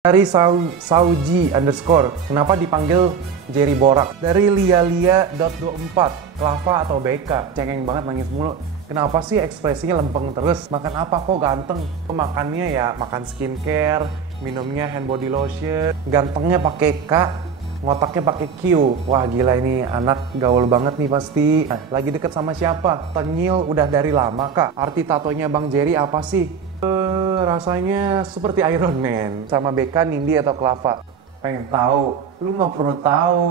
Dari Sauji underscore, kenapa dipanggil Jerry Borak? Dari lialia.24, Klava atau BK, cengeng banget nangis mulu. Kenapa sih ekspresinya lempeng terus? Makan apa kok ganteng? Makannya ya makan skincare, minumnya hand body lotion, gantengnya pakai K, ngotaknya pakai Q. Wah gila, ini anak gaul banget nih pasti. Lagi deket sama siapa? Tengil udah dari lama kak. Arti tatonya Bang Jerry apa sih? Rasanya seperti Iron Man. Sama BK, Nindi atau Klava? Pengen tahu? Lu nggak perlu tahu.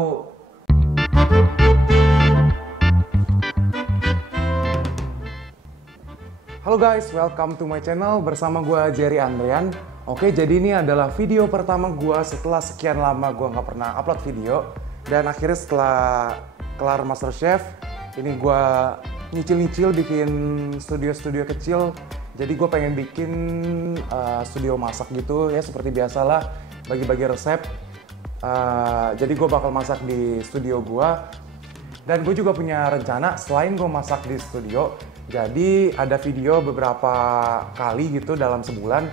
Halo guys, welcome to my channel bersama gue Jerry Andrian. Oke, jadi ini adalah video pertama gue setelah sekian lama gue nggak pernah upload video. Dan akhirnya setelah kelar MasterChef, ini gue nyicil-nyicil bikin studio-studio kecil. Jadi gue pengen bikin studio masak gitu ya, seperti biasalah bagi-bagi resep. Jadi gue bakal masak di studio gue. Dan gue juga punya rencana selain gue masak di studio, jadi ada video beberapa kali gitu dalam sebulan,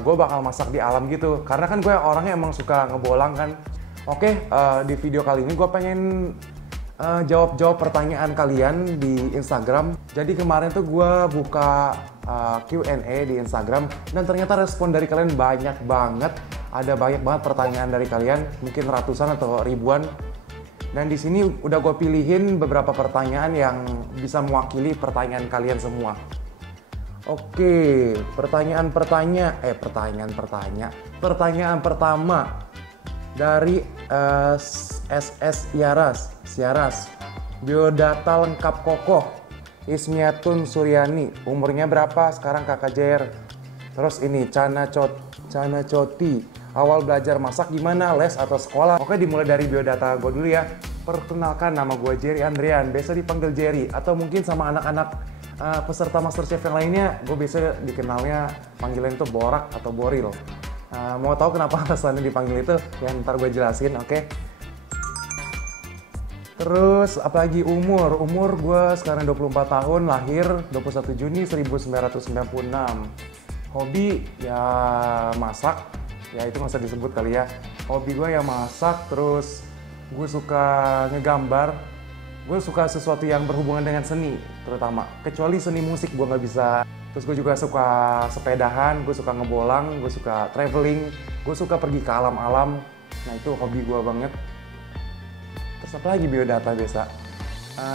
gue bakal masak di alam gitu. Karena kan gue orangnya emang suka ngebolang kan. Oke, di video kali ini gue pengen jawab-jawab pertanyaan kalian di Instagram. Jadi kemarin tuh gue buka Q&A di Instagram dan ternyata respon dari kalian banyak banget. Ada banyak banget pertanyaan dari kalian, mungkin ratusan atau ribuan. Dan di sini udah gue pilihin beberapa pertanyaan yang bisa mewakili pertanyaan kalian semua. Oke, pertanyaan pertama dari SS Siaras. Biodata lengkap kokoh. Ismiatun Suryani, umurnya berapa sekarang kakak JR? Terus ini Cana Coti, awal belajar masak gimana, les atau sekolah? Oke, dimulai dari biodata gue dulu ya. Perkenalkan, nama gue Jerry Andrian, biasa dipanggil Jerry. Atau mungkin sama anak-anak peserta MasterChef yang lainnya, gue biasa dikenalnya panggilan itu Borak atau Boril. Mau tahu kenapa alasannya dipanggil itu? Ya ntar gue jelasin, oke? Terus apalagi umur gue sekarang 24 tahun, lahir 21 Juni 1996. Hobi ya masak, ya itu nggak usah disebut kali ya. Hobi gue ya masak, terus gue suka ngegambar. Gue suka sesuatu yang berhubungan dengan seni terutama, kecuali seni musik gue nggak bisa. Terus gue juga suka sepedahan, gue suka ngebolang, gue suka traveling, gue suka pergi ke alam-alam. Nah itu hobi gue banget. Terus apa lagi biodata biasa?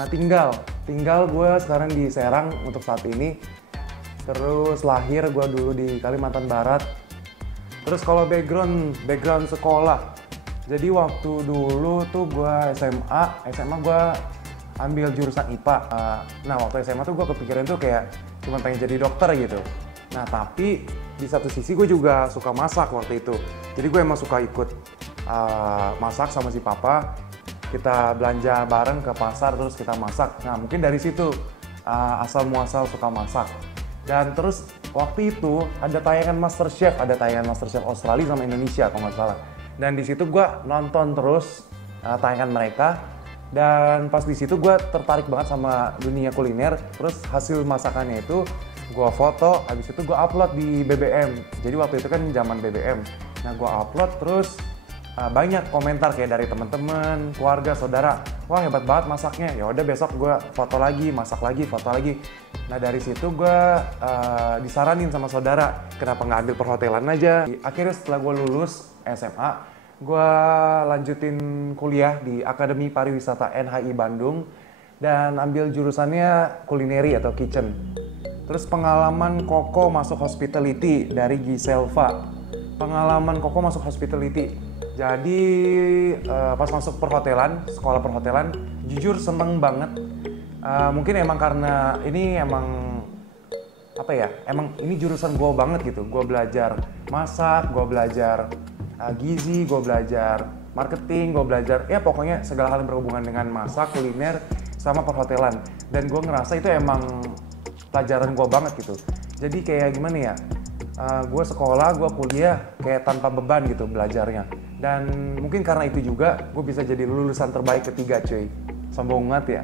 Tinggal gue sekarang di Serang untuk saat ini. Terus lahir gue dulu di Kalimantan Barat. Terus kalau background sekolah. Jadi waktu dulu tuh gue SMA gue ambil jurusan IPA. Nah waktu SMA tuh gue kepikiran tuh kayak cuma pengen jadi dokter gitu. Nah tapi di satu sisi gue juga suka masak waktu itu. Jadi gue emang suka ikut masak sama si papa. Kita belanja bareng ke pasar terus kita masak. Nah mungkin dari situ asal muasal suka masak. Dan terus waktu itu ada tayangan MasterChef Australia sama Indonesia kalau nggak salah. Dan di situ gue nonton terus tayangan mereka. Dan pas di situ gue tertarik banget sama dunia kuliner. Terus hasil masakannya itu gue foto, habis itu gue upload di BBM. Jadi waktu itu kan zaman BBM. Nah gue upload terus banyak komentar kayak dari teman-teman, keluarga, saudara. Wah hebat banget masaknya. Ya udah besok gue foto lagi, masak lagi, foto lagi. Nah dari situ gue disaranin sama saudara, kenapa nggak ambil perhotelan aja. Akhirnya setelah gue lulus SMA, gue lanjutin kuliah di Akademi Pariwisata NHI Bandung dan ambil jurusannya kulineri atau kitchen. Terus pengalaman Koko masuk hospitality dari Giselva. Pengalaman Koko masuk hospitality. Jadi pas masuk perhotelan, sekolah perhotelan, jujur seneng banget. Mungkin emang karena ini emang ini jurusan gue banget gitu. Gue belajar masak, gue belajar gizi, gue belajar marketing, gue belajar ya pokoknya segala hal yang berhubungan dengan masak, kuliner, sama perhotelan. Dan gue ngerasa itu emang pelajaran gue banget gitu. Jadi kayak gimana ya? Gue sekolah, gue kuliah kayak tanpa beban gitu belajarnya. Dan mungkin karena itu juga gue bisa jadi lulusan terbaik ketiga cuy. Sombong banget ya.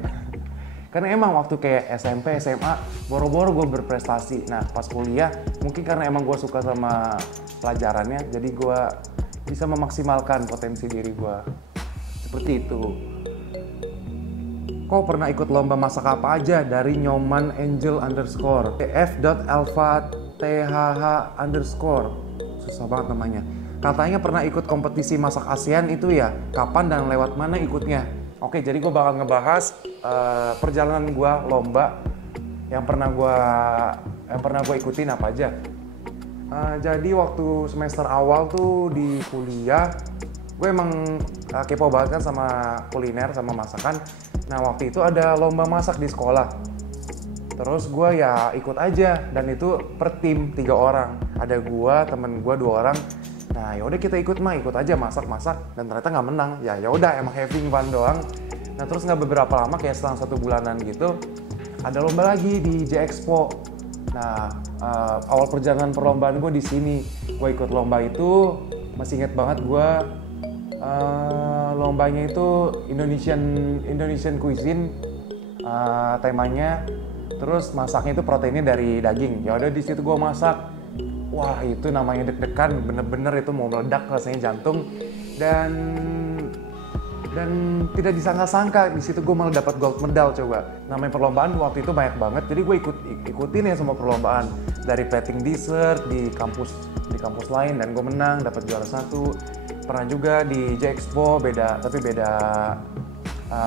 Karena emang waktu kayak SMP, SMA, boro-boro gue berprestasi. Nah pas kuliah, mungkin karena emang gue suka sama pelajarannya, jadi gue bisa memaksimalkan potensi diri gue. Seperti itu. Kau pernah ikut lomba masak apa aja? Dari Nyoman Angel _ f.alpha_thh_. Susah banget namanya. Katanya pernah ikut kompetisi masak ASEAN itu ya? Kapan dan lewat mana ikutnya? Oke, jadi gue bakal ngebahas perjalanan gue lomba yang pernah gue ikutin apa aja. Jadi waktu semester awal tuh di kuliah, gue emang kepo banget kan sama kuliner, sama masakan. Nah waktu itu ada lomba masak di sekolah. Terus gue ya ikut aja, dan itu per tim 3 orang. Ada gue, temen gue 2 orang. Nah yaudah kita ikut aja masak, dan ternyata nggak menang. Ya udah emang having fun doang. Nah terus nggak beberapa lama, kayak selang 1 bulanan gitu, ada lomba lagi di J-Expo. Nah awal perjalanan perlombaan gue di sini. Gue ikut lomba itu, masih inget banget gue. Lombanya itu Indonesian cuisine, temanya. Terus masaknya itu proteinnya dari daging. Ya udah di situ gue masak. Wah itu namanya deg-degan, bener-bener itu mau meledak rasanya jantung, dan tidak disangka-sangka di situ gue malah dapat gold medal. Coba, namanya perlombaan waktu itu banyak banget, jadi gue ikutin ya semua perlombaan, dari plating dessert di kampus lain, dan gue menang, dapat juara 1. Pernah juga di J-Expo, beda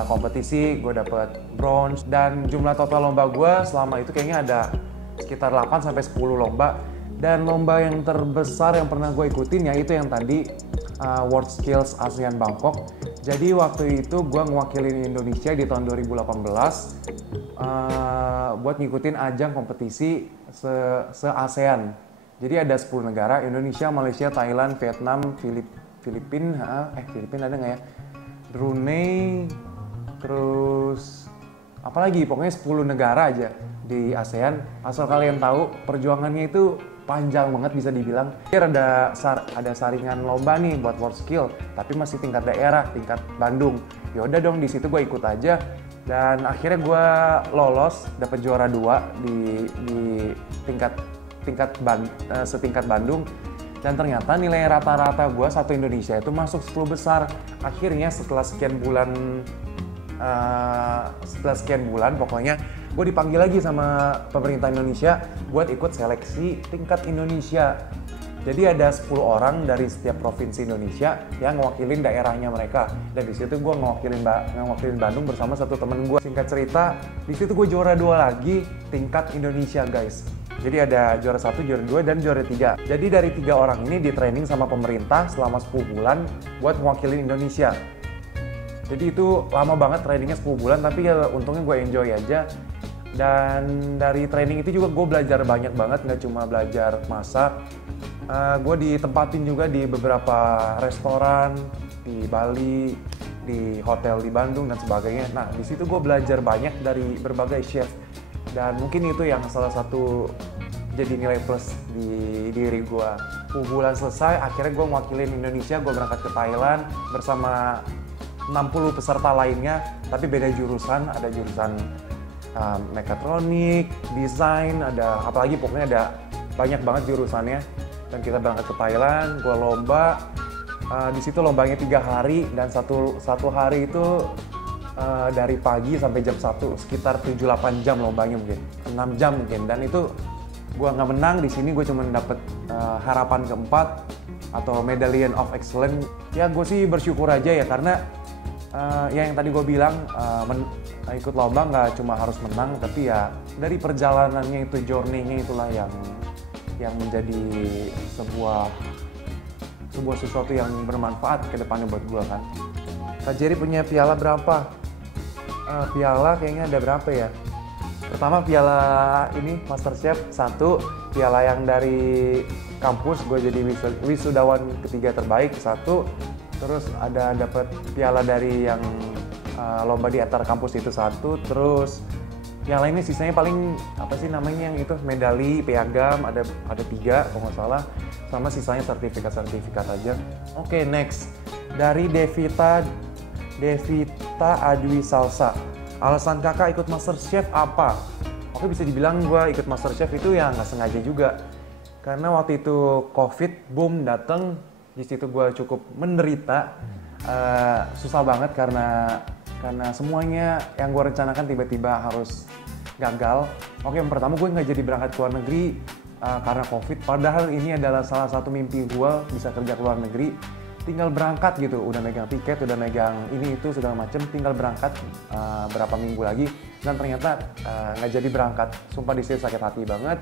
kompetisi, gue dapat bronze, dan jumlah total lomba gue selama itu kayaknya ada sekitar 8-10 lomba. Dan lomba yang terbesar yang pernah gue ikutin ya itu yang tadi, World Skills ASEAN Bangkok. Jadi waktu itu gue ngewakilin Indonesia di tahun 2018 buat ngikutin ajang kompetisi se-ASEAN. Jadi ada 10 negara, Indonesia, Malaysia, Thailand, Vietnam, Filipina ada nggak ya? Brunei, terus apalagi, pokoknya 10 negara aja di ASEAN. Asal kalian tahu, perjuangannya itu panjang banget bisa dibilang. Ada saringan lomba nih buat World Skill, tapi masih tingkat daerah, tingkat Bandung. Yaudah dong, di situ gue ikut aja, dan akhirnya gue lolos, dapat juara 2 di setingkat Bandung. Dan ternyata nilai rata-rata gue satu Indonesia itu masuk 10 besar. Akhirnya setelah sekian bulan pokoknya gue dipanggil lagi sama pemerintah Indonesia buat ikut seleksi tingkat Indonesia. Jadi ada 10 orang dari setiap provinsi Indonesia yang ngewakilin daerahnya mereka. Dan di situ gue ngewakilin Bandung bersama satu temen gue. Singkat cerita, di situ gue juara 2 lagi tingkat Indonesia, guys. Jadi ada juara 1, juara 2, dan juara 3. Jadi dari 3 orang ini di training sama pemerintah selama 10 bulan buat mewakilin Indonesia. Jadi itu lama banget trainingnya, 10 bulan, tapi ya untungnya gue enjoy aja. Dan dari training itu juga gue belajar banyak banget, nggak cuma belajar masak. Gue ditempatin juga di beberapa restoran di Bali, di hotel di Bandung, dan sebagainya. Nah di situ gue belajar banyak dari berbagai chef. Dan mungkin itu yang salah satu jadi nilai plus di diri gue. 10 bulan selesai, akhirnya gue mewakilin Indonesia. Gue berangkat ke Thailand bersama 60 peserta lainnya, tapi beda jurusan. Ada jurusan mekatronik, desain, ada apalagi, pokoknya ada banyak banget jurusannya. Dan kita berangkat ke Thailand, gue lomba. Di situ lombanya 3 hari, dan satu hari itu dari pagi sampai jam 1, sekitar 7-8 jam lombanya, mungkin 6 jam mungkin. Dan itu gue nggak menang. Di sini gue cuma dapet harapan keempat atau Medallion of Excellence. Ya gue sih bersyukur aja ya, karena ya yang tadi gue bilang, ikut lomba nggak cuma harus menang, tapi ya dari perjalanannya itu, journey-nya itulah yang menjadi sebuah sesuatu yang bermanfaat ke depannya buat gue kan. Kak Jerry punya piala berapa? Piala kayaknya ada berapa ya? Pertama piala ini MasterChef 1, piala yang dari kampus gue jadi wisudawan ketiga terbaik 1, terus ada dapat piala dari yang lomba di antar kampus itu 1, terus yang lainnya sisanya paling apa sih namanya yang itu, medali, piagam, ada 3 kalau nggak salah, sama sisanya sertifikat aja. Oke, next dari Devita Adwi Salsa. alasan kakak ikut MasterChef apa? Oke, bisa dibilang gue ikut MasterChef itu ya nggak sengaja juga. Karena waktu itu COVID boom dateng, di situ gue cukup menderita. Susah banget karena semuanya yang gue rencanakan tiba-tiba harus gagal. Oke, yang pertama gue nggak jadi berangkat ke luar negeri karena COVID. Padahal ini adalah salah satu mimpi gue bisa kerja ke luar negeri. Tinggal berangkat gitu, udah megang tiket, udah megang ini itu segala macem, tinggal berangkat berapa minggu lagi dan ternyata nggak jadi berangkat. Sumpah di situ sakit hati banget.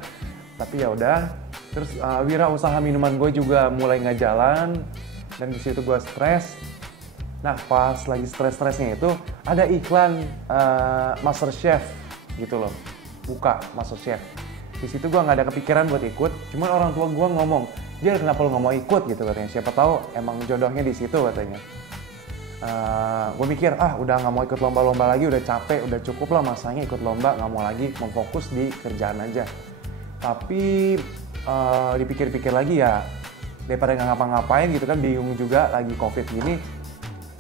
Tapi ya udah. Terus wirausaha minuman gue juga mulai nggak jalan dan di situ gue stres. Nah, pas lagi stres-stresnya itu ada iklan MasterChef gitu loh, buka MasterChef. Di situ gue nggak ada kepikiran buat ikut, cuman orang tua gue ngomong, "Jer, kenapa lu nggak mau ikut?" gitu katanya. Siapa tahu emang jodohnya di situ katanya. Gue mikir, udah nggak mau ikut lomba-lomba lagi, udah capek, udah cukup lah masanya ikut lomba, nggak mau lagi, mau fokus di kerjaan aja. Tapi dipikir-pikir lagi ya, daripada nggak ngapa-ngapain gitu kan, bingung juga lagi COVID gini.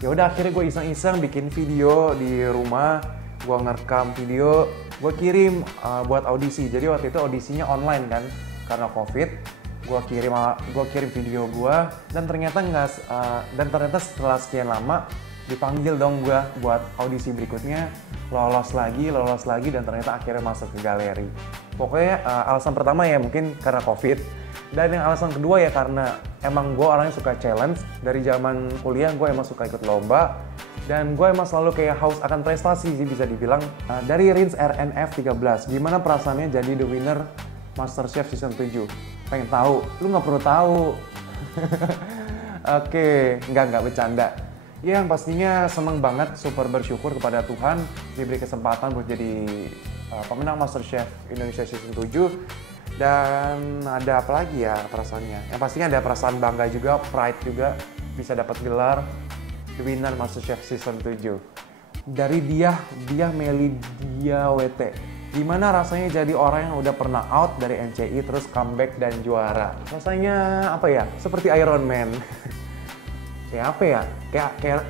Ya udah akhirnya gue iseng-iseng bikin video di rumah, gue ngerekam video, gue kirim buat audisi. Jadi waktu itu audisinya online kan, karena COVID. Gue kirim video gue dan ternyata setelah sekian lama dipanggil dong gue buat audisi berikutnya, lolos lagi dan ternyata akhirnya masuk ke galeri. Pokoknya alasan pertama ya mungkin karena COVID, dan yang alasan kedua ya karena emang gue orangnya suka challenge. Dari zaman kuliah gue emang suka ikut lomba dan gue emang selalu kayak haus akan prestasi sih bisa dibilang. Dari Rins RNF 13, gimana perasaannya jadi the winner MasterChef season 7? Pengen tahu? Lu nggak perlu tahu. Oke, nggak bercanda. Ya, yang pastinya seneng banget, super bersyukur kepada Tuhan diberi kesempatan buat jadi pemenang MasterChef Indonesia season 7. Dan ada apa lagi ya perasaannya? Yang pastinya ada perasaan bangga juga, pride juga bisa dapat gelar the winner MasterChef season 7. Dari Dia Melidia WT. Gimana rasanya jadi orang yang udah pernah out dari NCI terus comeback dan juara? Rasanya apa ya? Seperti Iron Man. Kayak apa ya?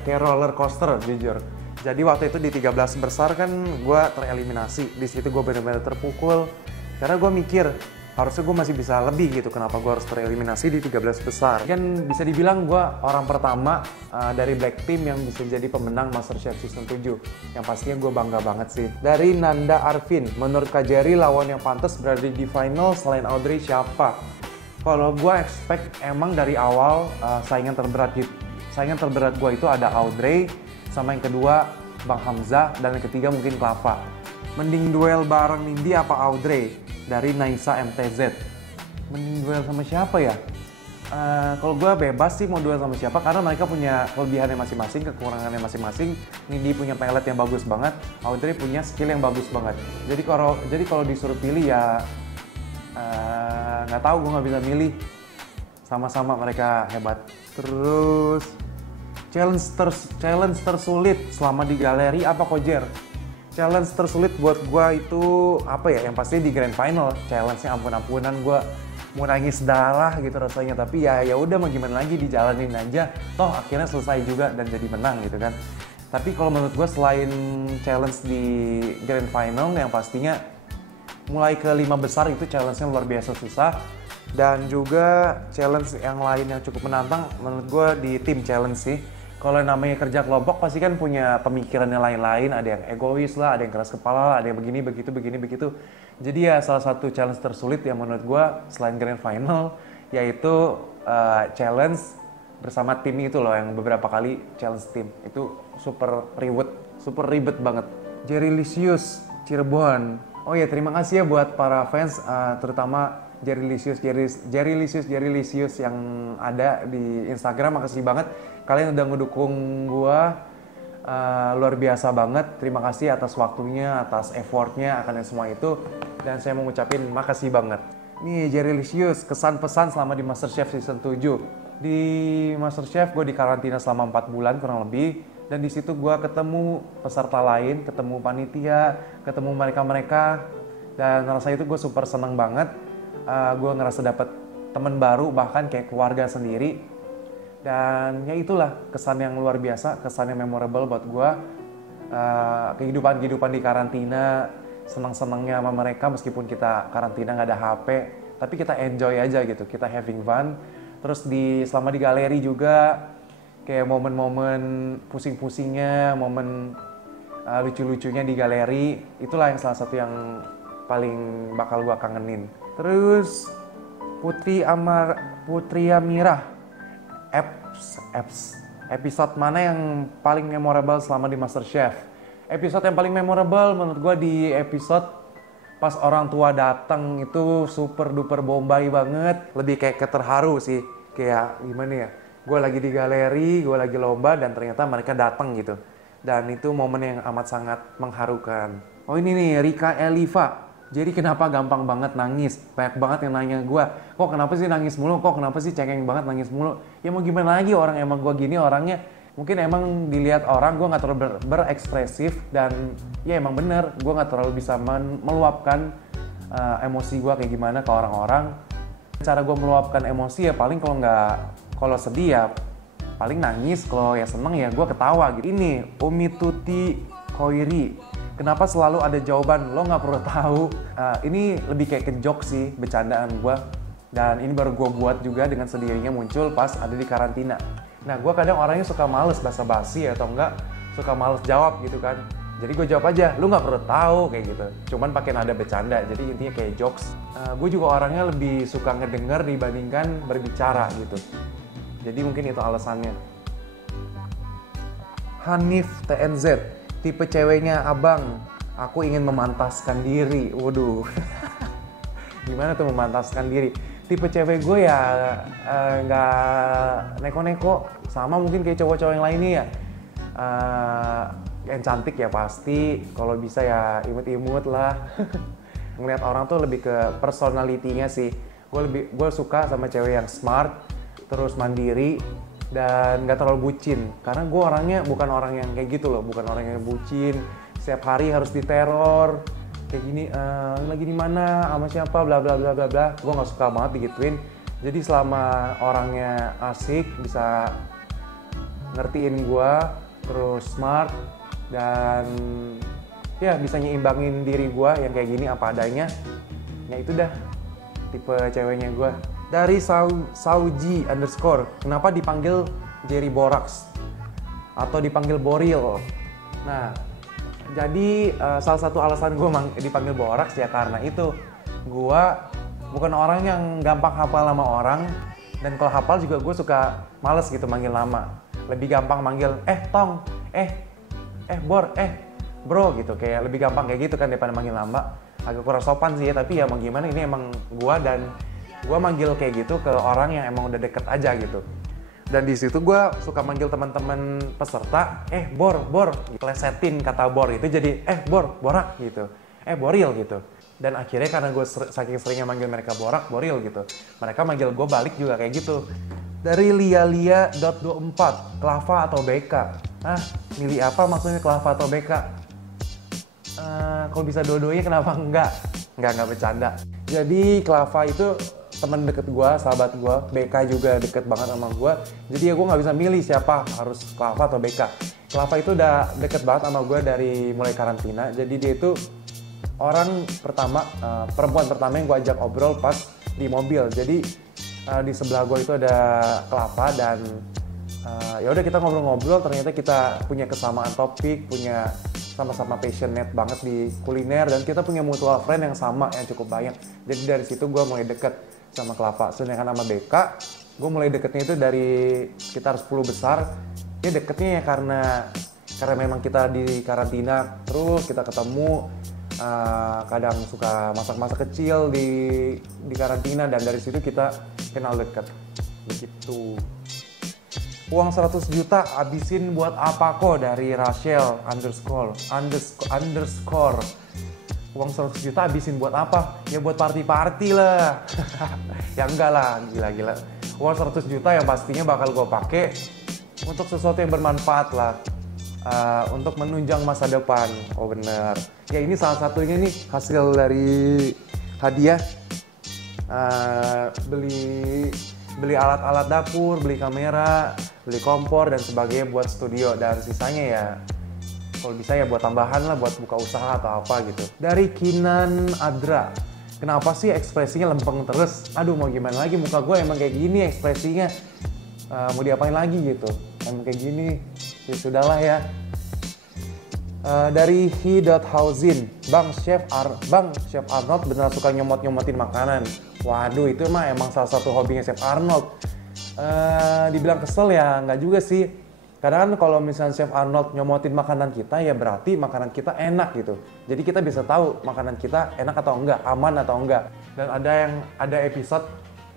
Kayak roller coaster jujur. Jadi waktu itu di 13 besar kan gue tereliminasi. Di situ gue benar-benar terpukul. Karena gue mikir, harusnya gue masih bisa lebih gitu. Kenapa gue harus tereliminasi di 13 besar? Kan bisa dibilang gue orang pertama dari Black Team yang bisa jadi pemenang MasterChef season 7. Yang pastinya gue bangga banget sih. Dari Nanda Arvin, menurut Kak Jerry lawan yang pantas berada di final selain Audrey siapa? Kalau gue expect emang dari awal saingan terberat gue itu ada Audrey, sama yang kedua Bang Hamzah, dan yang ketiga mungkin Klava. Mending duel bareng Nindi apa Audrey? Dari Naisa MTZ. Mending duel sama siapa ya? Kalau gue bebas sih mau duel sama siapa, karena mereka punya kelebihannya masing-masing, kekurangannya masing-masing. Nindi punya pelet yang bagus banget, Audrey punya skill yang bagus banget. Jadi kalau disuruh pilih ya nggak tahu, gue nggak bisa milih. Sama-sama mereka hebat. Terus challenge tersulit selama di galeri apa Kojer? Challenge tersulit buat gue itu apa ya? Yang pasti di grand final. Challenge-nya ampun-ampunan, gue mau nangis darah gitu rasanya. Tapi ya udah mau gimana lagi, dijalanin aja. Toh akhirnya selesai juga dan jadi menang gitu kan. Tapi kalau menurut gue selain challenge di grand final, yang pastinya mulai ke 5 besar itu challenge-nya luar biasa susah. Dan juga challenge yang lain yang cukup menantang menurut gue di tim challenge sih. Kalau namanya kerja kelompok pasti kan punya pemikirannya lain-lain, ada yang egois lah, ada yang keras kepala lah, ada yang begini begitu. Jadi ya salah satu challenge tersulit yang menurut gue selain grand final yaitu challenge bersama tim itu loh, yang beberapa kali challenge tim itu super ribet banget. Jerry Lisius Cirebon. Oh ya, terima kasih ya buat para fans terutama Jerry Lisius yang ada di Instagram. Makasih banget kalian udah ngedukung gua, luar biasa banget. Terima kasih atas waktunya, atas effortnya akan semua itu, dan saya mau ngucapin makasih banget. Nih Jerry Lisius, kesan pesan selama di MasterChef season 7. Di MasterChef gue di karantina selama 4 bulan kurang lebih, dan di situ gue ketemu peserta lain, ketemu panitia, ketemu mereka, dan rasanya itu gue super seneng banget. Gue ngerasa dapet teman baru, bahkan kayak keluarga sendiri. Dan ya itulah kesan yang luar biasa, kesan yang memorable buat gue. kehidupan di karantina, senang-senangnya sama mereka meskipun kita karantina nggak ada HP, tapi kita enjoy aja gitu, kita having fun. Terus selama di galeri juga kayak momen-momen pusing-pusingnya, momen lucu-lucunya di galeri, itulah yang salah satu yang paling bakal gua kangenin. Terus Putri Amirah, episode mana yang paling memorable selama di MasterChef? Episode yang paling memorable menurut gua di episode pas orang tua datang, itu super duper bombay banget, lebih kayak keterharu sih, kayak gimana ya, gue lagi di galeri, gue lagi lomba dan ternyata mereka datang gitu, dan itu momen yang amat sangat mengharukan. Oh ini nih, Rika Eliva, jadi kenapa gampang banget nangis? Banyak banget yang nanya gue, kok kenapa sih nangis mulu, kok kenapa sih cengeng banget nangis mulu? Ya mau gimana lagi, orang emang gue gini orangnya. Mungkin emang dilihat orang gue gak terlalu berekspresif, dan ya emang bener, gue gak terlalu bisa meluapkan emosi gue kayak gimana ke orang-orang. Cara gue meluapkan emosi ya paling kalau sedih ya paling nangis, kalau ya seneng ya gue ketawa gitu. Ini Umi Tuti Koiri, kenapa selalu ada jawaban, lo gak perlu tahu. Ini lebih kayak ke joke sih, bercandaan gue. Dan ini baru gue buat juga dengan sendirinya, muncul pas ada di karantina. Nah, gue kadang orangnya suka males basa-basi atau enggak suka males jawab gitu kan. Jadi gue jawab aja, lu nggak perlu tahu kayak gitu. Cuman pakai nada bercanda, jadi intinya kayak jokes. Gue juga orangnya lebih suka ngedenger dibandingkan berbicara gitu. Jadi mungkin itu alasannya. Hanif TNZ, tipe ceweknya abang, aku ingin memantaskan diri. Waduh, gimana tuh memantaskan diri? Tipe cewek gue ya nggak neko-neko, sama mungkin kayak cowok-cowok yang lainnya ya. Yang cantik ya pasti, kalau bisa ya imut-imut lah. Ngeliat orang tuh lebih ke personality-nya sih. Gue suka sama cewek yang smart, terus mandiri, dan nggak terlalu bucin. Karena gue orangnya bukan orang yang kayak gitu loh, bukan orang yang bucin. Setiap hari harus diteror. Kayak gini, lagi di mana, sama siapa, bla bla bla bla bla. Gue nggak suka banget digituin. Jadi selama orangnya asik, bisa ngertiin gue, terus smart, dan ya bisa nyimbangin diri gue yang kayak gini apa adanya. Ya itu dah tipe ceweknya gue. Dari Sauji _ kenapa dipanggil Jerry Borax atau dipanggil Boril? Nah, jadi salah satu alasan gue dipanggil Borax ya karena itu gue bukan orang yang gampang hafal nama orang, dan kalau hafal juga gue suka males gitu manggil nama. Lebih gampang manggil Tong, Bor, Bro gitu, kayak lebih gampang kayak gitu kan daripada manggil nama. Agak kurang sopan sih ya, tapi ya mau gimana, ini emang gue, dan gue manggil kayak gitu ke orang yang emang udah deket aja gitu. Dan di situ gue suka manggil teman-teman peserta, Bor, klesetin kata Bor itu jadi Bor, Borak gitu, Boril gitu. Dan akhirnya karena gue saking seringnya manggil mereka Borak, Boril gitu, mereka manggil gue balik juga kayak gitu. Dari Lialia.24, Klava atau BK? Milih apa maksudnya, Klava atau BK? Kalau bisa dua-duanya kenapa enggak? Enggak bercanda. Jadi Klava itu teman deket gue, sahabat gue. BK juga deket banget sama gue. Jadi ya gue nggak bisa milih siapa, harus Klava atau BK. Klava itu udah deket banget sama gue dari mulai karantina. Jadi dia itu orang pertama, perempuan pertama yang gue ajak obrol pas di mobil. Jadi di sebelah gue itu ada Klava, dan ya udah kita ngobrol-ngobrol. Ternyata kita punya kesamaan topik, punya sama-sama passionate banget di kuliner, dan kita punya mutual friend yang sama, yang cukup banyak. Jadi dari situ gue mulai deket sama Klava. Sedangkan sama BK, gue mulai deketnya itu dari sekitar 10 besar. Ya deketnya ya karena memang kita di karantina, terus kita ketemu, kadang suka masak-masak kecil di karantina, dan dari situ kita kenal dekat. Begitu. Uang 100 juta abisin buat apa kok, dari Rachel _ Uang 100 juta abisin buat apa? Ya buat party lah. Ya enggak lah, gila-gila. Uang 100 juta yang pastinya bakal gue pakai untuk sesuatu yang bermanfaat lah. Untuk menunjang masa depan. Oh bener. Ya ini salah satunya nih hasil dari hadiah. Beli alat-alat dapur, beli kamera, beli kompor dan sebagainya buat studio, dan sisanya ya Kalau bisa ya buat tambahan lah, buat buka usaha atau apa gitu. Dari Kinan Adra, kenapa sih ekspresinya lempeng terus? Aduh, mau gimana lagi, muka gue emang kayak gini ekspresinya. Mau diapain lagi gitu, emang kayak gini. Ya sudahlah ya. Dari He.Housing, Bang Chef Arnold beneran suka nyomot-nyomotin makanan. Waduh, itu emang salah satu hobinya Chef Arnold. Dibilang kesel ya nggak juga sih. Karena kan kalau misalnya Chef Arnold nyomotin makanan kita, ya berarti makanan kita enak gitu. Jadi kita bisa tahu makanan kita enak atau enggak, aman atau enggak. Dan ada episode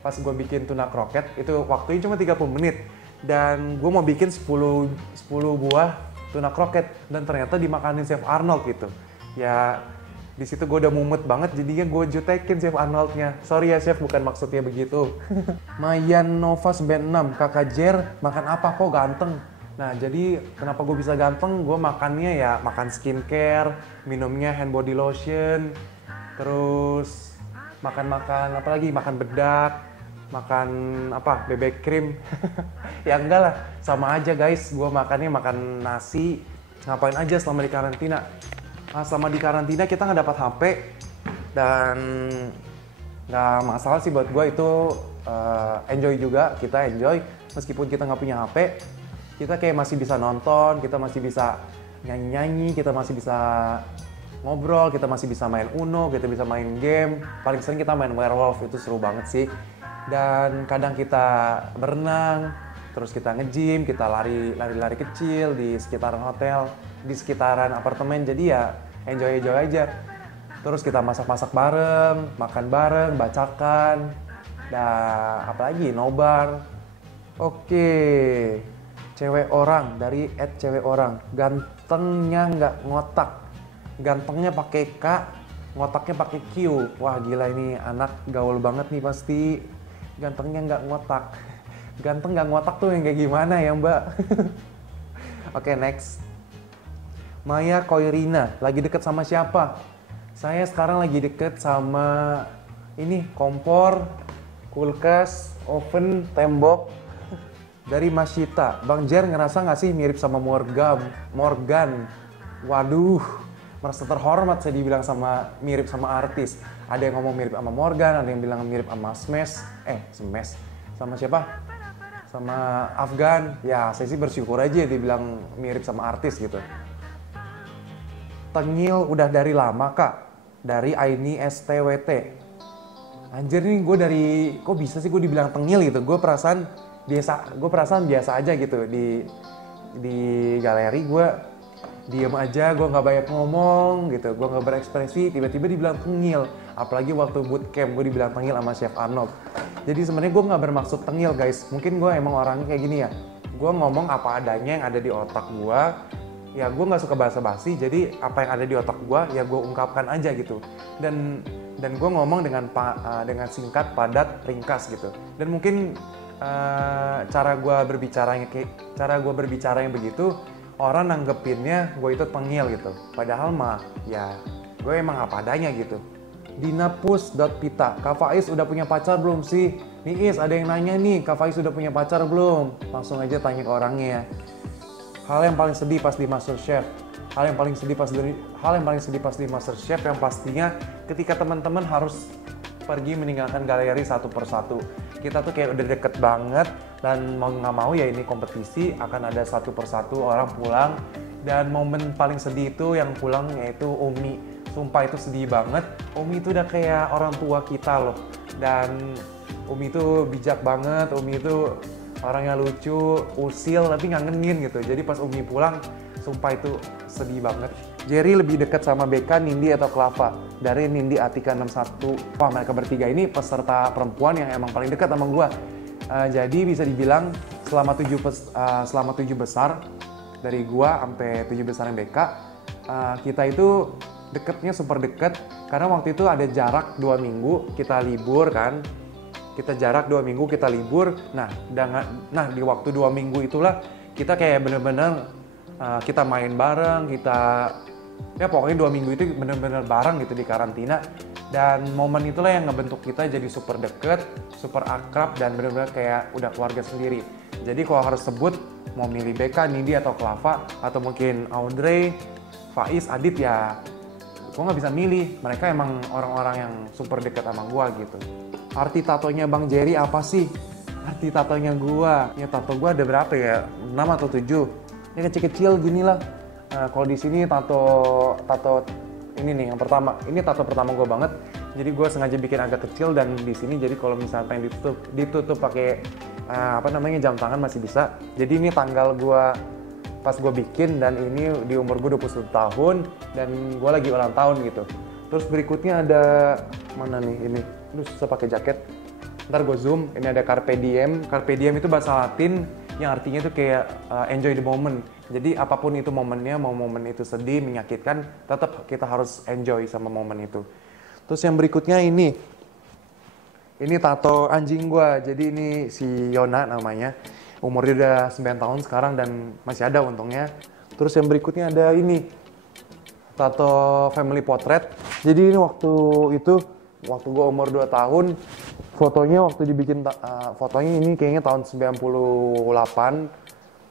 pas gue bikin tuna kroket, itu waktunya cuma 30 menit. Dan gue mau bikin 10 buah tuna kroket, dan ternyata dimakanin Chef Arnold gitu. Ya di situ gue udah mumet banget, jadinya gue jutekin Chef Arnoldnya. Sorry ya Chef, bukan maksudnya begitu. Mayan Nova 96, Kakak Jer makan apa kok ganteng? Nah, jadi kenapa gue bisa ganteng? Gue makannya ya makan skincare, minumnya hand body lotion, terus makan apa lagi? Makan bedak, makan apa? Bebek krim. Ya enggak lah, sama aja guys. Gue makannya makan nasi. Ngapain aja selama di karantina? Selama di karantina kita nggak dapat HP, dan nggak masalah sih buat gue itu. Enjoy juga, kita enjoy meskipun kita nggak punya HP. Kita kayak masih bisa nonton, kita masih bisa nyanyi-nyanyi, kita masih bisa ngobrol, kita masih bisa main Uno, kita bisa main game. Paling sering kita main Werewolf, itu seru banget sih. Dan kadang kita berenang, terus kita nge-gym, kita lari-lari kecil di sekitaran hotel, di sekitaran apartemen. Jadi ya enjoy aja. Terus kita masak-masak bareng, makan bareng, bacakan, dan apalagi nobar. Oke. Cewek orang dari @cewek_orang, gantengnya nggak ngotak, gantengnya pakai K, ngotaknya pakai Q. Wah gila, ini anak gaul banget nih pasti. Gantengnya nggak ngotak, ganteng nggak ngotak tuh yang kayak gimana ya Mbak? Oke, next. Maya Koirina, lagi deket sama siapa? Saya sekarang lagi deket sama ini, kompor, kulkas, oven, tembok. Dari Masita, Bang Jer ngerasa nggak sih mirip sama Morgan? Waduh, merasa terhormat saya dibilang mirip sama artis. Ada yang ngomong mirip sama Morgan, ada yang bilang mirip sama Smash. Sama siapa? Sama Afgan. Ya, saya sih bersyukur aja dibilang mirip sama artis gitu. Tengil udah dari lama kak, dari Aini STWT. Anjir nih gue kok bisa sih gue dibilang tengil gitu? Gue perasaan biasa aja gitu di galeri. Gue diem aja, gue nggak banyak ngomong gitu, gue nggak berekspresi, tiba-tiba dibilang tengil. Apalagi waktu bootcamp gue dibilang tengil sama Chef Arnold. Jadi sebenarnya gue nggak bermaksud tengil guys, mungkin gue emang orangnya kayak gini ya. Gue ngomong apa adanya yang ada di otak gue. Ya gue nggak suka basa-basi, jadi apa yang ada di otak gue ya gue ungkapkan aja gitu. Dan gue ngomong dengan singkat, padat, ringkas gitu. Dan mungkin cara gue berbicara yang begitu, orang nanggepinnya gue itu tengil gitu. Padahal mah ya gue emang apa adanya gitu. Dinapus.pita, Kak Faiz udah punya pacar belum sih? Nih Is, ada yang nanya nih, Kak Faiz udah punya pacar belum? Langsung aja tanya ke orangnya ya. Hal yang paling sedih pas di MasterChef. Hal yang paling sedih pas di MasterChef yang pastinya ketika teman-teman harus pergi meninggalkan galeri satu persatu. Kita tuh kayak udah deket banget, dan mau nggak mau ya ini kompetisi, akan ada satu persatu orang pulang. Dan momen paling sedih itu yang pulang yaitu Umi. Sumpah itu sedih banget. Umi itu udah kayak orang tua kita loh. Dan Umi itu bijak banget, Umi itu orangnya lucu, usil tapi ngangenin gitu. Jadi pas Umi pulang, sumpah itu sedih banget. Jerry lebih dekat sama BK, Nindi atau Klava? Dari Nindi Atika 61. Wah, mereka bertiga ini peserta perempuan yang emang paling dekat sama gue. Jadi bisa dibilang selama 7 besar dari gue sampai 7 besar yang BK, kita itu deketnya super deket. Karena waktu itu ada jarak 2 minggu kita libur kan. Kita jarak 2 minggu kita libur. Nah di waktu 2 minggu itulah kita kayak bener-bener kita main bareng, ya pokoknya 2 minggu itu bener-bener bareng gitu di karantina. Dan momen itulah yang ngebentuk kita jadi super deket, super akrab, dan bener-bener kayak udah keluarga sendiri. Jadi kalau harus sebut, mau milih BK, Nindi, atau Klava, atau mungkin Audrey, Faiz, Adit ya gue nggak bisa milih. Mereka emang orang-orang yang super dekat sama gue gitu. Arti tatonya Bang Jerry apa sih? Arti tatonya gue, ya tato gue ada berapa ya? 6 atau 7. Ini kecil-kecil gini lah. Kalau di sini tato ini nih yang pertama. Ini tato pertama gue banget. Jadi gue sengaja bikin agak kecil dan di sini jadi kalau misalnya pengen ditutup pakai jam tangan masih bisa. Jadi ini tanggal gue pas gue bikin dan ini di umur gue 21 tahun dan gue lagi ulang tahun gitu. Terus berikutnya ada mana nih ini? Lu susah pakai jaket. Ntar gue zoom. Ini ada Carpe Diem. Carpe Diem itu bahasa Latin yang artinya itu kayak enjoy the moment. Jadi apapun itu momennya, mau momen itu sedih, menyakitkan, tetap kita harus enjoy sama momen itu. Terus yang berikutnya ini tato anjing gue. Jadi ini si Yona namanya. Umurnya udah 9 tahun sekarang dan masih ada untungnya. Terus yang berikutnya ada ini tato family portrait. Jadi ini waktu gue umur 2 tahun, fotonya waktu dibikin fotonya ini kayaknya tahun 98.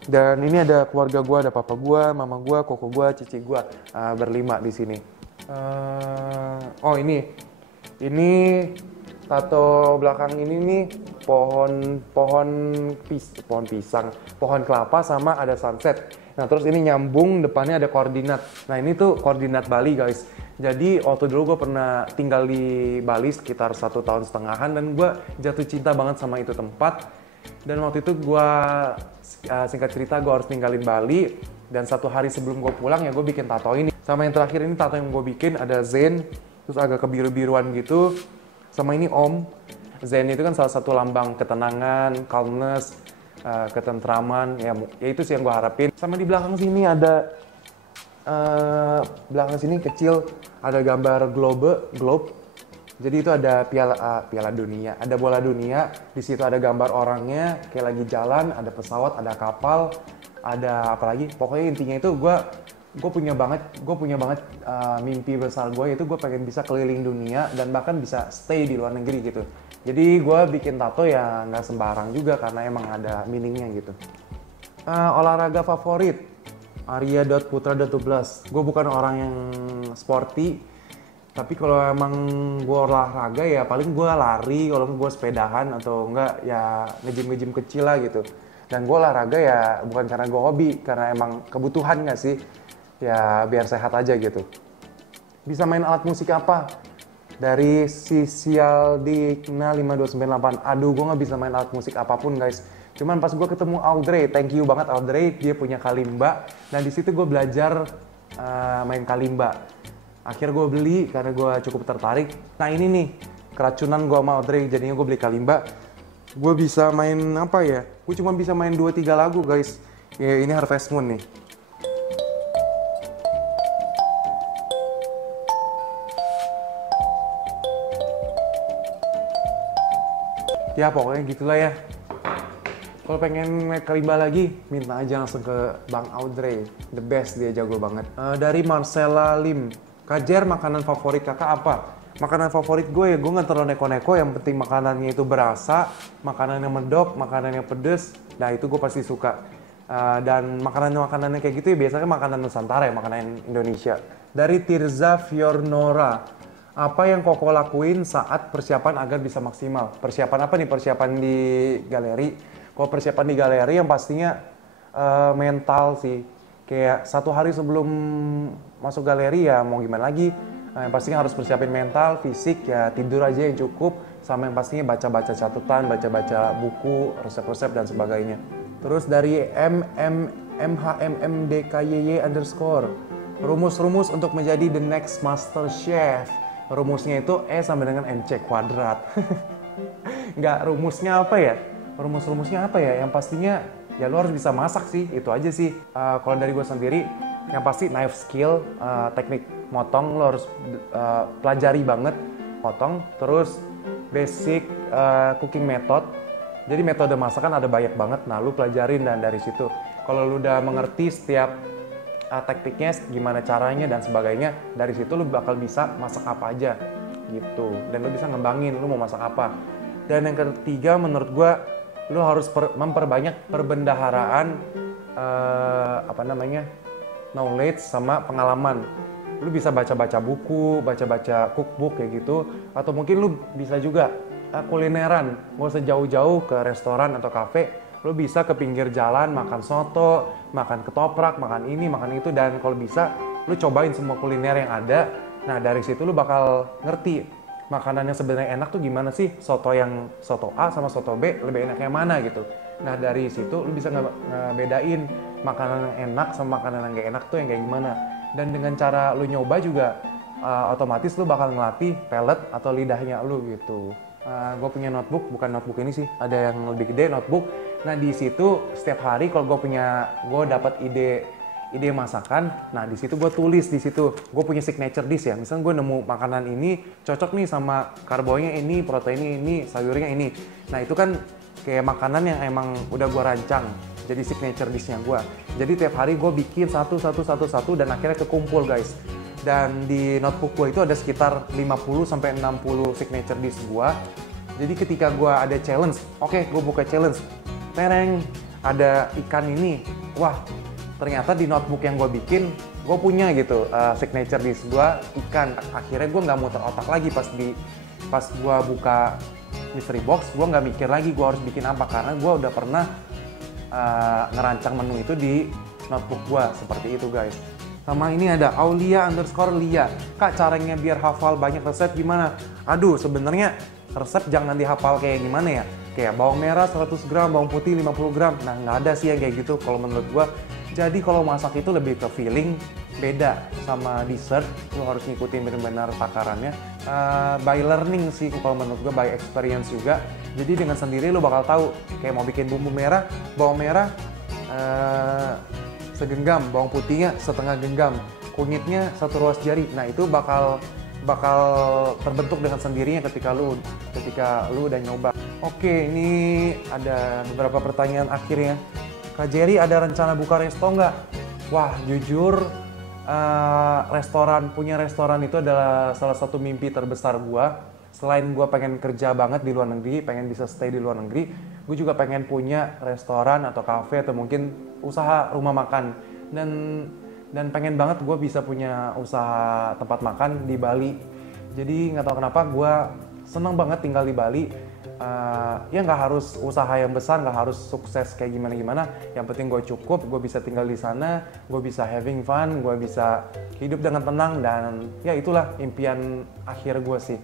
Dan ini ada keluarga gue, ada papa gue, mama gue, koko gue, cici gue, berlima di sini. Ini tato belakang ini nih pohon pisang, pohon kelapa sama ada sunset. Nah terus ini nyambung depannya ada koordinat. Nah ini tuh koordinat Bali guys. Jadi waktu dulu gue pernah tinggal di Bali sekitar 1,5 tahun dan gue jatuh cinta banget sama itu tempat. Dan waktu itu gue singkat cerita gue harus ninggalin Bali dan 1 hari sebelum gue pulang ya gue bikin tato ini. Sama yang terakhir ini tato yang gue bikin ada Zen, terus agak kebiru-biruan gitu. Sama ini Om. Zen itu kan salah satu lambang ketenangan, calmness, ketentraman, ya itu sih yang gue harapin. Sama di belakang sini ada, belakang sini kecil ada gambar globe. Jadi itu ada piala dunia, ada bola dunia. Di situ ada gambar orangnya kayak lagi jalan, ada pesawat, ada kapal, ada apa lagi. Pokoknya intinya itu gue punya banget mimpi besar gue, yaitu gue pengen bisa keliling dunia dan bahkan bisa stay di luar negeri gitu. Jadi gue bikin tato ya nggak sembarang juga karena emang ada meaningnya gitu. Olahraga favorit Arya.putra.12. Gue bukan orang yang sporty, tapi kalau emang gue olahraga ya paling gue lari, kalau gue sepedahan atau enggak ya nge-gym kecil lah gitu. Dan gue olahraga ya bukan karena gue hobi, karena emang kebutuhan nggak sih? Ya biar sehat aja gitu. Bisa main alat musik apa? Dari Sisialdikna 5298. Aduh, gue nggak bisa main alat musik apapun guys. Cuman pas gue ketemu Audrey, thank you banget Audrey, dia punya kalimba. Dan di situ gue belajar main kalimba. Akhirnya gue beli karena gue cukup tertarik. Nah ini nih, keracunan gue sama Audrey, jadinya gue beli kalimba. Gue bisa main apa ya? Gue cuma bisa main 2-3 lagu guys. Ya ini Harvest Moon nih. Ya pokoknya gitulah ya. Kalau pengen naik kalimba lagi, minta aja langsung ke Bang Audrey. The best, dia jago banget. Dari Marcella Lim. Kajer, makanan favorit kakak apa? Makanan favorit gue ya, gue nggak terlalu neko-neko. Yang penting makanannya itu berasa, makanannya medok, makanannya pedes. Nah itu gue pasti suka. Dan makanan-makanannya kayak gitu ya biasanya makanan Nusantara ya, makanan Indonesia. Dari Tirza Fiornora. Apa yang Koko lakuin saat persiapan agar bisa maksimal? Persiapan apa nih? Persiapan di galeri. Kalau persiapan di galeri yang pastinya mental sih. Kayak 1 hari sebelum masuk galeri ya mau gimana lagi. Yang pastinya harus persiapin mental, fisik ya tidur aja yang cukup. Sama yang pastinya baca-baca catatan, baca-baca buku, resep-resep dan sebagainya. Terus dari MHMMDKYY_. Rumus-rumus untuk menjadi the next master chef. Rumusnya itu E sama dengan MC kuadrat. Nggak, rumusnya apa ya? Rumusnya apa ya? Yang pastinya ya lu harus bisa masak sih, itu aja sih. Kalau dari gue sendiri, yang pasti knife skill, teknik motong lo harus pelajari banget motong. Terus basic cooking method. Jadi metode masakan ada banyak banget, nah lu pelajarin dan dari situ. Kalau lu udah mengerti setiap tekniknya, gimana caranya dan sebagainya, dari situ lu bakal bisa masak apa aja gitu. Dan lu bisa ngembangin lu mau masak apa. Dan yang ketiga menurut gua, lu harus memperbanyak perbendaharaan knowledge sama pengalaman. Lu bisa baca-baca buku, baca-baca cookbook kayak gitu, atau mungkin lu bisa juga kulineran, nggak usah jauh-jauh ke restoran atau kafe. Lu bisa ke pinggir jalan makan soto, makan ketoprak, makan ini, makan itu, dan kalau bisa lu cobain semua kuliner yang ada. Nah dari situ lu bakal ngerti makanan yang sebenarnya enak tuh gimana sih, soto A sama soto B lebih enak yang mana gitu. Nah dari situ lu bisa ngebedain makanan yang enak sama makanan yang gak enak tuh yang kayak gimana. Dan dengan cara lu nyoba juga otomatis lu bakal ngelatih palate atau lidahnya lu gitu. Gue punya notebook, bukan notebook ini sih, ada yang lebih gede notebook. Nah di situ setiap hari kalau gue dapat ide masakan, nah di situ gue tulis, di situ gue punya signature dish ya. Misalnya gue nemu makanan ini cocok nih sama karbonya ini, proteinnya ini, sayurnya ini. Nah itu kan kayak makanan yang emang udah gue rancang jadi signature dish-nya gue. Jadi tiap hari gue bikin satu dan akhirnya kekumpul guys. Dan di notebook gue itu ada sekitar 50-60 signature dish gue. Jadi ketika gue ada challenge, oke, gue buka challenge. Tereng, ada ikan ini. Wah, ternyata di notebook yang gue bikin, gue punya gitu signature dish gue ikan. Akhirnya gue nggak muter otak lagi pas gue buka mystery box, gue nggak mikir lagi gue harus bikin apa, karena gue udah pernah ngerancang menu itu di notebook gue. Seperti itu guys. Sama ini ada Aulia_Lia. Kak, caranya biar hafal banyak resep gimana? Aduh, sebenarnya resep jangan dihafal kayak gimana ya? Kayak bawang merah 100 gram, bawang putih 50 gram. Nah, nggak ada sih yang kayak gitu kalau menurut gua. Jadi kalau masak itu lebih ke feeling, beda sama dessert. Lo harus ngikutin benar-benar takarannya. By learning sih kalau menurut gua, by experience juga. Jadi dengan sendiri lo bakal tahu. Kayak mau bikin bumbu merah, bawang merah segenggam, bawang putihnya setengah genggam, kunyitnya 1 ruas jari. Nah itu bakal terbentuk dengan sendirinya ketika lu udah nyoba. Oke, ini ada beberapa pertanyaan akhirnya. Kak Jerry, ada rencana buka resto nggak? Wah, jujur punya restoran itu adalah salah satu mimpi terbesar gua. Selain gua pengen kerja banget di luar negeri, pengen bisa stay di luar negeri, gue juga pengen punya restoran atau cafe atau mungkin usaha rumah makan. Dan pengen banget gue bisa punya usaha tempat makan di Bali. Jadi nggak tahu kenapa gue seneng banget tinggal di Bali. Ya nggak harus usaha yang besar, nggak harus sukses kayak gimana. Yang penting gue cukup, gue bisa tinggal di sana, gue bisa having fun, gue bisa hidup dengan tenang, dan ya itulah impian akhir gue sih.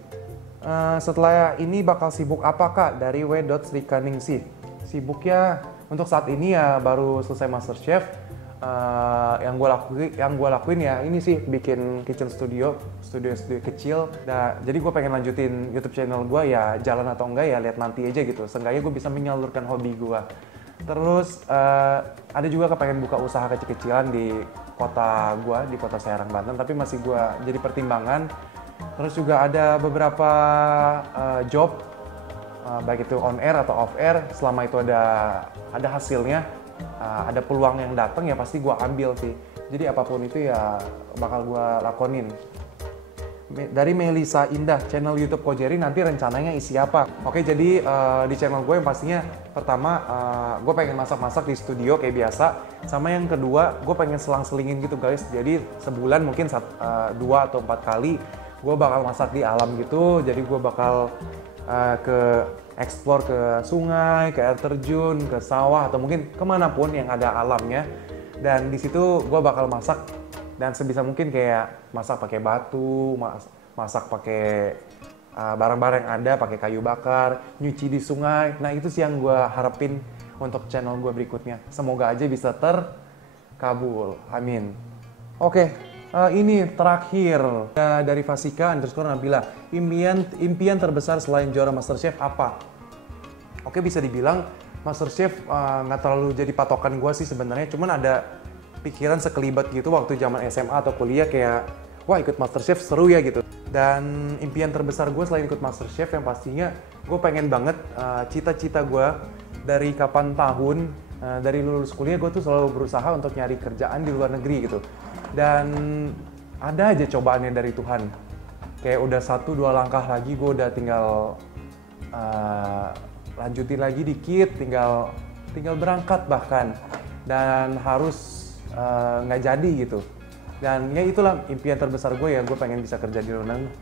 Setelah ini bakal sibuk apa Kak? Dari w.srikaningsih. Sibuk ya untuk saat ini ya baru selesai MasterChef. Yang gue lakuin ya ini sih, bikin kitchen studio kecil. Nah, jadi gue pengen lanjutin YouTube channel gue, ya jalan atau enggak ya lihat nanti aja gitu. Seenggaknya gue bisa menyalurkan hobi gue. Terus ada juga kepengen buka usaha kecil-kecilan di kota gue, di kota Serang, Banten, tapi masih gue jadi pertimbangan. Terus juga ada beberapa job, baik itu on air atau off air, selama itu ada hasilnya, ada peluang yang datang ya pasti gue ambil sih. Jadi apapun itu ya bakal gue lakonin. Dari Melisa Indah, channel YouTube Ko Jerry nanti rencananya isi apa? Oke, jadi di channel gue yang pastinya pertama gue pengen masak-masak di studio kayak biasa. Sama yang kedua, gue pengen selang-selingin gitu guys. Jadi sebulan mungkin 2 atau 4 kali gue bakal masak di alam gitu. Jadi gue bakal ke explore ke sungai, ke air terjun, ke sawah, atau mungkin kemanapun yang ada alamnya. Dan di situ gue bakal masak, dan sebisa mungkin kayak masak pakai batu, masak pakai barang-barang yang ada, pakai kayu bakar, nyuci di sungai. Nah itu sih yang gue harapin untuk channel gue berikutnya. Semoga aja bisa terkabul, amin. Oke. Ini terakhir dari Fasika_Nabila. Impian terbesar selain juara MasterChef apa? Oke, bisa dibilang MasterChef nggak terlalu jadi patokan gue sih sebenarnya. Cuman ada pikiran sekelibat gitu waktu zaman SMA atau kuliah kayak, wah ikut MasterChef seru ya gitu. Dan impian terbesar gue selain ikut MasterChef yang pastinya gue pengen banget, cita-cita gue dari kapan tahun, dari lulus kuliah gue tuh selalu berusaha untuk nyari kerjaan di luar negeri gitu. Dan ada aja cobaannya dari Tuhan. Kayak udah 1-2 langkah lagi gue udah tinggal lanjutin lagi dikit, tinggal berangkat bahkan. Dan harus nggak jadi gitu. Dan ya itulah impian terbesar gue ya, gue pengen bisa kerja di luar negeri,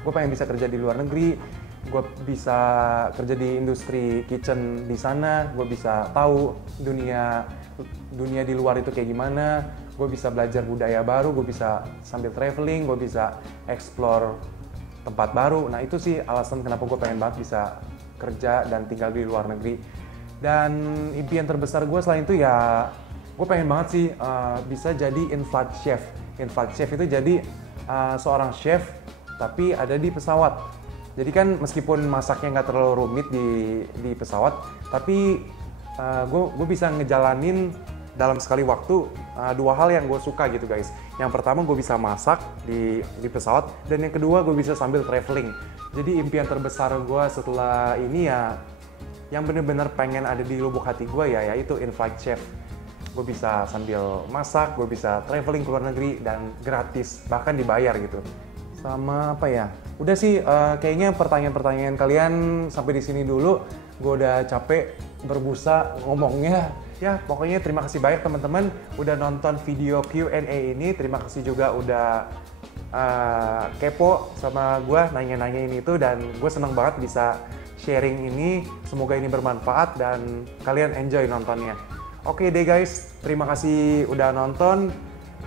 gue pengen bisa kerja di luar negeri, gue bisa kerja di industri kitchen di sana, gue bisa tahu dunia di luar itu kayak gimana, gue bisa belajar budaya baru, gue bisa sambil traveling, gue bisa explore tempat baru. Nah itu sih alasan kenapa gue pengen banget bisa kerja dan tinggal di luar negeri. Dan impian terbesar gue selain itu ya, gue pengen banget sih bisa jadi in-flight chef. In-flight chef itu jadi seorang chef tapi ada di pesawat. Jadi kan meskipun masaknya nggak terlalu rumit di pesawat, tapi gue bisa ngejalanin dalam sekali waktu dua hal yang gue suka gitu guys. Yang pertama gue bisa masak di pesawat, dan yang kedua gue bisa sambil traveling. Jadi impian terbesar gue setelah ini ya, yang bener-bener pengen ada di lubuk hati gue ya, yaitu in-flight chef. Gue bisa sambil masak, gue bisa traveling ke luar negeri dan gratis, bahkan dibayar gitu. Sama apa ya? Udah sih, kayaknya pertanyaan-pertanyaan kalian sampai di sini dulu. Gue udah capek berbusa ngomongnya. Ya, pokoknya terima kasih banyak teman-teman udah nonton video Q&A ini. Terima kasih juga udah kepo sama gue, nanya-nanyain itu, dan gue seneng banget bisa sharing ini. Semoga ini bermanfaat dan kalian enjoy nontonnya. Oke deh guys, terima kasih udah nonton.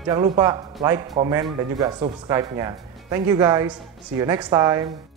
Jangan lupa like, komen, dan juga subscribe-nya. Thank you guys. See you next time.